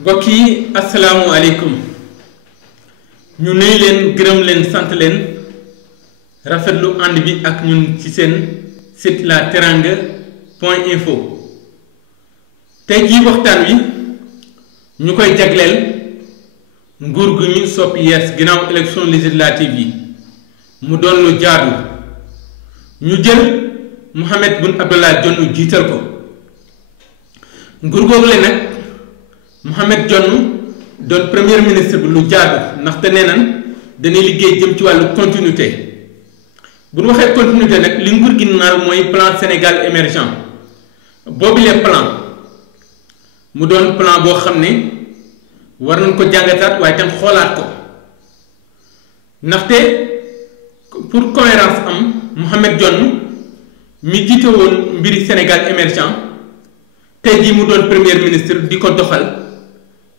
mbokk yi asalaamualeykum ñu nuyu leen gërëm leen sant leen rafetlu ànd bi ak ñun ci seen site la teranga point info tey jii waxtaan wi ñu koy jagleel nguur gu ñu soppi yees ginnaaw élection législative yi mu doon lu jaadu ñu jël Mohamed Boun Abdallah Dionne jiital ko nguur googu le nag Mohamed Dionne doon premier ministre bi lu jaadu ndaxte nee nan dañuy liggéey jëm ci wàllu continuité bu ñu waxee continuité nag li nguur gi naal mooy plan Sénégal émergent boobu les plan mu doon plan boo xam ne war nañ ko jàngataat waaye tam xoolaat ko ndaxte pour cohérence am Mohamed Dionne mi jiite woon mbiri Sénégal émergent tey jii mu doon premier ministre di ko doxal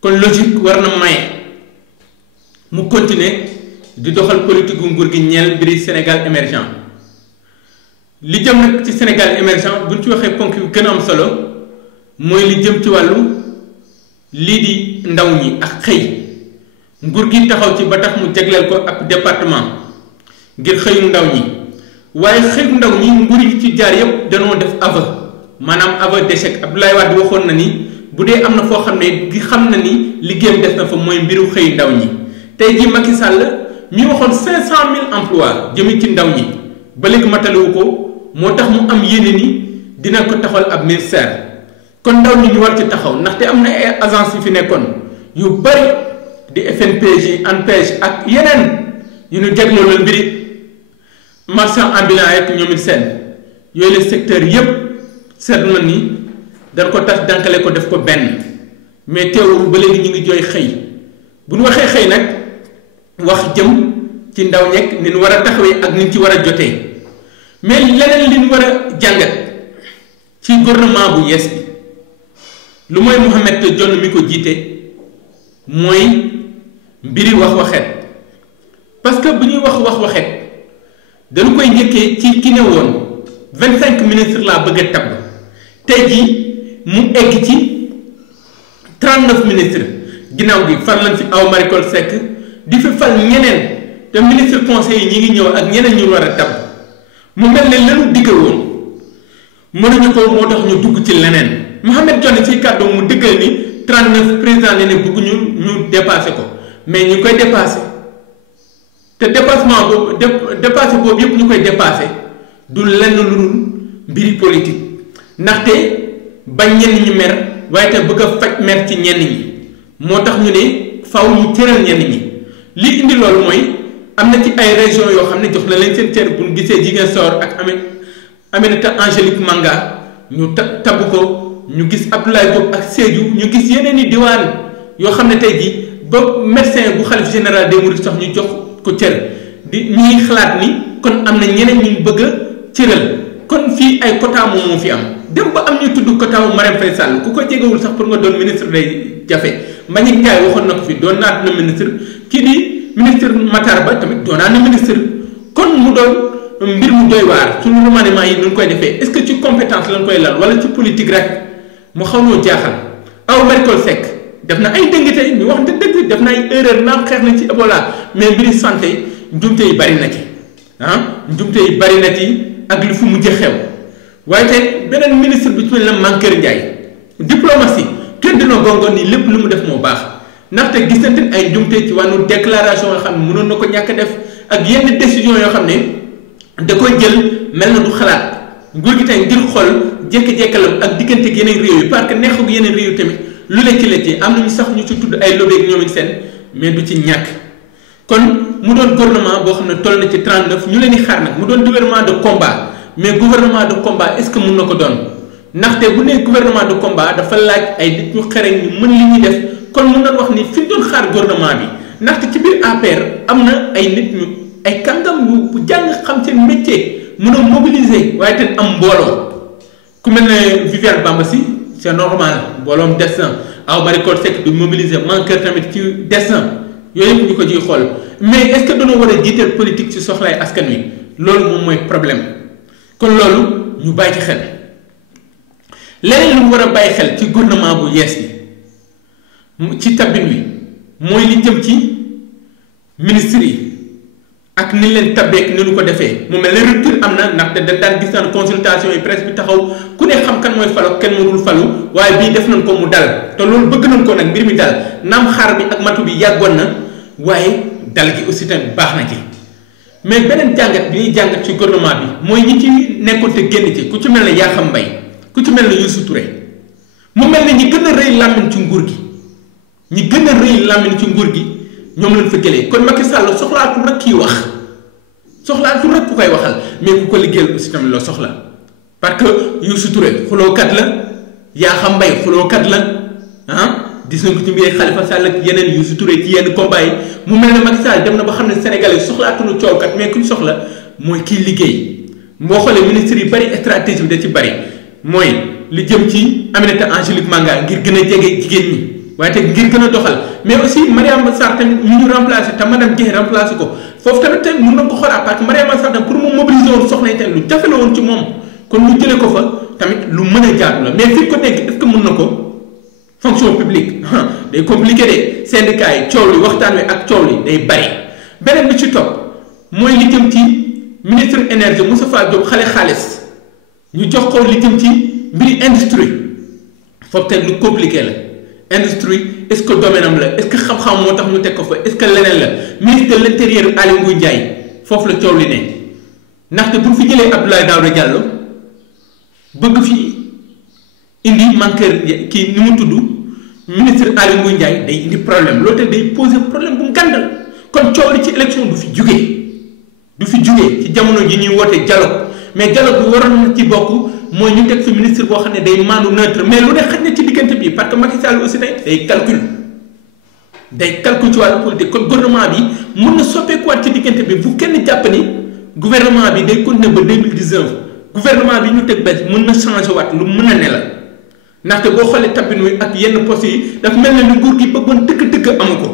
kon logique war na maye mu continuer di doxal politique gu nguur gi ñeel mbiri Sénégal émergent li jëm nag ci Sénégal émergent bu ñu ci waxee ponk yu gën a am solo mooy li jëm ci wàllu lii di ndaw ñi ak xëy nguur gi taxaw ci ba tax mu jagleel ko ab département ngir xëyu ndaw ñi waaye xëyu ndaw ñi nguur yi ci jaar yépp danoo def aveu maanaam aveu d'échec Abdoulaye Wade waxoon na ni bu dee am na foo xam ne gi xam na ni liggéeyam des na fa mooy mbiru xëy ndaw ñi tey jii Macky Sall mi waxoon 500 000 emplois jëmi ci ndaw ñi ba léegi matalewu ko moo tax mu am yéene ni dina ko taxawal ab ministère kon ndaw ñi ñu war ci taxaw ndaxte am na ay agence yu fi nekkoon yu bari di FNPJ ANPEJ ak yeneen yu ñu jagloo la mbiri marchand ambulant ak ñoom it seen yooyu la secteur yépp seetlu na ni dañ ko tax dankale ko def ko benn mais teewul ba léegi ñu ngi jooy xëy bu ñu waxee xëy nag wax jëm ci ndaw ñekk ni ñu war a taxawee ak ni ñu ci war a jotee mais leneen li ñu war a jàngat ci gouvernement bu yees bi lu mooy Mohamed Dionne mi ko jiite mooy mbiri wax waxet parce que bu ñuy wax waxet dañu koy njëkkee ci ki ne woon 25 ministres laa bëgg a tabb tey jii mu egg ci 39 ministres ginnaaw gi far lañ fi Awa Marie Coll Seck di fi fal ñeneen te ministre conseil yi ñi ngi ñëw ak ñeneen ñu war a tabb mu mel ne lanu diggal woon mënuñu ko moo tax ñu dugg ci leneen Mohamed Dionne ci kàddu mu dëggal ni 39 président ne bëgg ñu dépassé ko mais ñu koy dépassé te dépassement boobu dépassé boobu yëpp ñu koy dépassé du lenn lu dul mbiri politique ndaxte bañ ñenn ñi mer waaye te bëgg a faj mer ci ñenn ñi moo tax ñu ne faw ñu cëral ñenn ñi li indi loolu mooy am na ci ay région yoo xam ne jox na leen seen cër bu ñu gisee Ziguinchor ak Aminata Angélique Manga ñu tabb ko ñu gis Abdoulaye Diop ak Sédhiou ñu gis yeneen i diwaan yoo xam ne tey jii ba médecin bu xalif général des mourides sax ñu jox ko cër di ñuy xalaat ni kon am na ñeneen ñu bëgg a cëral kon fii ay quota moom moo fi am dem ba am ñu tudd quota wu Marème Faye Sall ku ko jegewul sax pour nga doon ministre day jafe Mbagnick Ndiaye waxoon na ko fi doon naat na ministre kii di ministre Matar Ba tamit doonaat na ministre kon mu doon mbir mu doy waar suñu remaniement yi nu koy defee est-ce que ci compétence lañ koy lal wala ci politique rek mu xaw noo jaaxal Awa Marie Coll Seck def na ay dëngte ñu wax dëgg def na ay erreur naam xeex na ci Ebola mais mbiri santé njumte yi bari na ci njumte yi bari na ci ak li fu mujj xew waaye tey beneen ministre bi ci mel na Mankeur Ndiaye diplomatie kenn dina gongoon ni lépp lu mu def moo baax ndaxte gis nañ ay njumte ci wàllu déclaration yoo xam ne mënoon na ko ñàkk def ak yenn décision yoo xam ne da koy jël mel na du xalaat nguur gi tey ngir xool jékki-jékkalam ak diggante ak yeneen réew yi parce que neexu ak yeneen réew yi tamit lu la ci am nañu sax ñu ci tudd ay lobby ak ñoom it seen mais du ci ñàkk kon mu doon gouvernement boo xam ne toll na ci 39 ñu leen di xaar nag mu doon gouvernement de combat mais gouvernement de combat est-ce que mun na ko doon ndaxte bu nee gouvernement de combat dafa laaj ay nit ñu xereñ ñu mën li ñuy def kon mun nañ wax ni fi ñu doon xaar gouvernement bi ndaxte ci biir APR am na ay nit ñu ay kàngam yu jàng xam seen métier mën a mobiliser waaye te am mbooloo ku mel ne Viviane Bambassi c'est normal mbooloom des na Awa Marie Coll Seck du mobiliser Mankeur tamit ci des na yooyu yëpp ñu ko ciy xool mais est-ce que dañoo war a jiiteel politique ci soxlaay askan wi loolu moom mooy problème kon loolu ñu bàyyi ci xel leneen lu mu war a bàyyi xel ci gouvernement bu yees bi ci tabin wi mooy li jëm ci ministre yi ak ni leen tabbeek ni lu ko defee mu mel ne rupture am na ndaxte dañ daan gis naan consultation yi presse bi taxaw ku ne xam kan mooy falu kenn mënul falu waaye bii def nañ ko mu dal te loolu bëgg nañ ko nag mbir mi dal naam xaar bi ak matu bi yàggoon na waaye dal gi aussi tamit baax na ci. mais beneen jàngat bi ñuy jàngat ci gouvernement bi mooy ñi ci nekkoon te génn ci ku ci mel ne Yakham Mbaye ku ci mel ne Youssou Touré mu mel ne ñi gën a rëy làmmiñ ci nguur gi ñi gën a rëy làmmiñ ci nguur gi ñoom lañ fa jëlee kon Macky Sall soxlaatul rek kii wax soxlaatul rek ku koy waxal mais ku ko liggéeyal aussi tamit loo soxla parce que Youssou Touré xulookat la Yakham Mbaye xulookat la gis nañ ko ci mbiri Khalifa Sall ak yeneen Youssou Touré ci yenn combat yi mu mel ne Macky Sall dem na ba xam ne Sénégalais soxlaatuñu coowkat mais kuñ soxla mooy kii liggéey moo xoolee ministre yi bari stratégie bi da ci bari mooy li jëm ci Aminata Angélique Manga ngir gën a jege jigéen ñi waaye te ngir gën a doxal mais aussi Mariama Sarr tamit ñu remplacé te madame Dieng remplacé ko foofu tamit tey mën na ko xoolaat parce que Mariama Sarr tamit pour mu mobiliser woon soxna yi tamit lu jafe la woon ci moom kon ñu jëlee ko fa tamit lu mën a jaadu la mais fi ko dégg est-ce que mën na ko fonction publique day compliqué de syndicat yi coow li waxtaan wi ak coow li day bari beneen bi ci topp mooy li jëm ci ministre énergie Moustapha Diop xale xaalis ñu jox ko li jëm ci mbiri industrie foofu te lu compliqué la industrie est-ce que domaine am la est-ce que xam-xam moo tax ñu teg ko fa est-ce que leneen la ministre de l'intérieur Aly Ngouille Ndiaye foofu la coow li ne ndaxte bu fi jëlee Abdoulaye Daouda Diallo bëgg fi indi manqueur kii ni mu tudd ministre Aly Ngouille Ndiaye day indi problème loolu te day poser problème bu ngandal kon coow li ci élection du fi jugee ci jamono ji ñuy woote dialogue mais dialogue bi waroon na ci bokk mooy ñu teg fi ministre boo xam ne day maandu neutre mais lu ne xaj na ci diggante bi parce que Macky Sall aussi day calcul ci wàllu politique kon gouvernement bi mun na soppeekuwaat ci diggante bi bu kenn jàpp ni gouvernement bi day continuer ba 2019 gouvernement bi ñu teg bés mën na changer waat lu mën a ne la ndaxte boo xoolee tabin wi ak yenn postes yi dafa mel ne lu nguur gi bëggoon dëgg-dëgg amu ko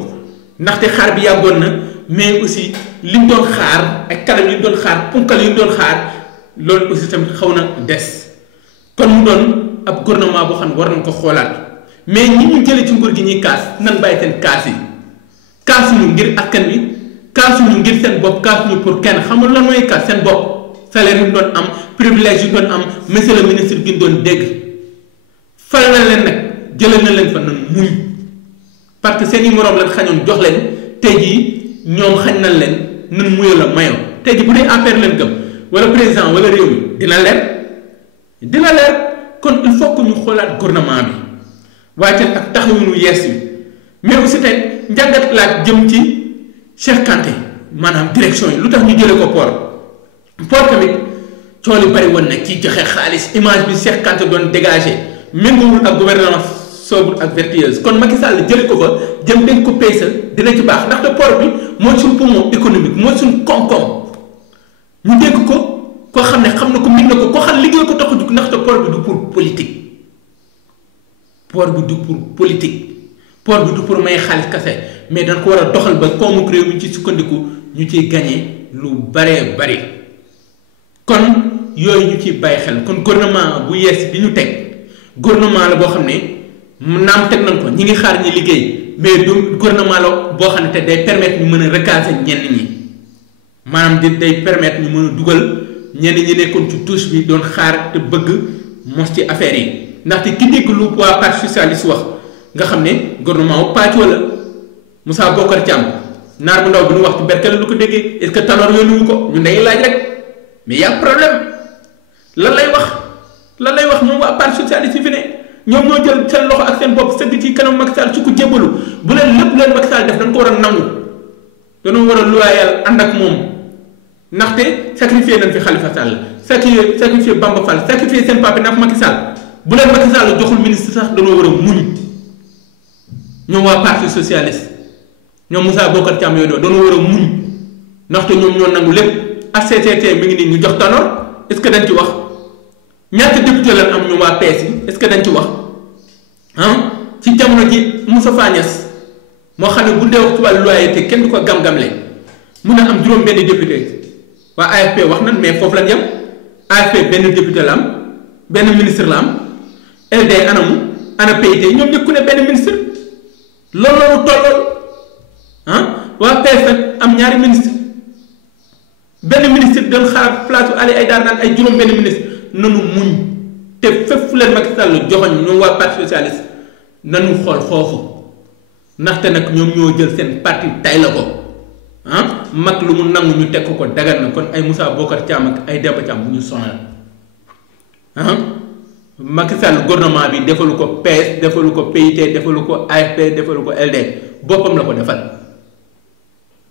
ndaxte xaar bi yàggoon na mais aussi li ñu doon xaar ak kanam yi ñu doon xaar punkal yi ñu doon xaar loolu aussi tamit xaw na des kon mu doon ab gouvernement boo xam ne war nañ ko xoolaat mais ñi ñu jëlee ci nguur gi ñuy kaas nan bàyyi seen kaas yi kaasuñu ngir askan wi kaasuñu ngir seen bopp kaasuñu pour kenn xamul lan mooy kaas seen bopp salaire yu ñu doon am privilège yu ñu doon am monsieur le ministre gi ñu doon dégg fal na leen nag jëlee na leen fa nan muñ parce que seen i moroom lañ xañoon jox leen tey jii ñoom xañ nañ leen nan muyoo la mayoo tey jii bu dee affaire leen gëm wala président wala réew mi dina leer kon il faut que ñu xoolaat gouvernement bi waaye tamit ak taxawinu yees bi mais aussi tey njàngat laaj jëm ci Cheikh Kanté maanaam direction yi lu tax ñu jëlee ko port tamit coow li bari woon nag ci joxe xaalis image bi Cheikh Kanté doon dégagé méngoowul ak gouvernance sobre ak vertueuse kon Macky Sall jëlee ko fa jëm dañ ko peese dina ci baax ndaxte port bi mooy suñ poumon économique mooy suñ koom-koom ñu dégg ko koo xam ne xam na ko min na ko koo xam liggéey ko tax a jug ndaxte port bi du pour politique port bi du pour may xaalis kase mais dañ ko war a doxal ba koomu réew mi ci sukkandiku ñu ciy gagné lu baree bari kon yooyu ñu ciy bàyyi xel kon gouvernement bu yees bi ñu teg gouvernement la boo xam ne naam teg nañ ko ñi ngi xaar ñi liggéey mais du gouvernement la boo xam ne te day permettre ñu mën a recaser ñenn ñi maanaam day permettre ñu mën a dugal ñenn ñi nekkoon ci touche bi doon xaar te bëgg mos ci affaire yi ndaxte ki dégg lu waa parti socialiste wax nga xam ne gouvernement wu pàccoo la Moussa Bokar Thiam naar bu ndaw bi nu wax ci berkele lu ko déggee est-ce que Tanor yónniwu ko ñu day laaj rek mais y a problème lan lay wax ñoom waa parti socialiste yi fi ne ñoom ñoo jël seen loxo ak seen bopp sëgg ci kanam Macky Sall su ko jébalu bu leen lépp leen Macky Sall def dañ ko war a nangu dañoo war a loyal ànd ak moom ndaxte sacrifié nañ fi Khalifa Sall sacrifié Bamba Fall sacrifié seen papa ndax Macky Sall bu leen Macky Sall joxul ministre sax dañoo war a muñ ñoom waa parti socialiste ñoom Moussa Bokar Thiam yooyu dañoo war a muñ ndaxte ñoom ñoo nangu lépp HCCT mi ngi nii ñu jox Tanor est-ce que dañ ci wax ñaata député lañ am ñu waa PS yi est-ce que dañ ci wax ci jamono ji Moustapha Niasse moo xam ne bu dee wax ci wàllu loyauté kenn du ko gam-gamle mun a am juróom benn député waa AFP wax nañ mais foofu lañ yem AFP benn député la am benn ministre la am LD anamu ana PIT ñoom ñëpp ku ne benn ministre loolu la mu tollool waa PS nag am ñaari ministre benn ministre doon xaar place Ali Aïdara naan ay juróom benn ministre nanu muñ te fépp fu leen Macky Sall joxoñ ñoom waa parti socialiste nanu xool foofu ndaxte nag ñoom ñoo jël seen parti tay la ko mag lu mu nangu ñu teg ko dagan na kon ay Moussa Bocar Thiam ak ay Demba Thiam bu ñu sonal Macky Sall gouvernement bi defalu ko PS defalu ko PIT defalu ko AFP defalu ko LD boppam la ko defal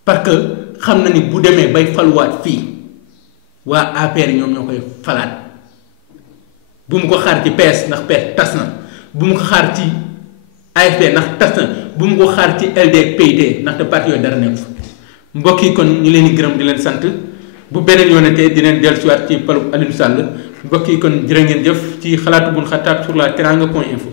parce que xam na ni bu demee bay faluwaat fii waa APR ñoom ñoo koy falaat bu mu ko xaar ci PS ndax PS tas na bu mu ko xaar ci AFP ndax tas na bu mu ko xaar ci LD ak PIT ndaxte parti yooyu dara nekk fa mbokk yi kon ñu leen di gërëm di leen sant bu beneen yoonatee di leen dellusiwaat ci palub Aliou Sall mbokk yi kon jërë ngeen jëf ci xalaatu bun xataab sur la teranga.info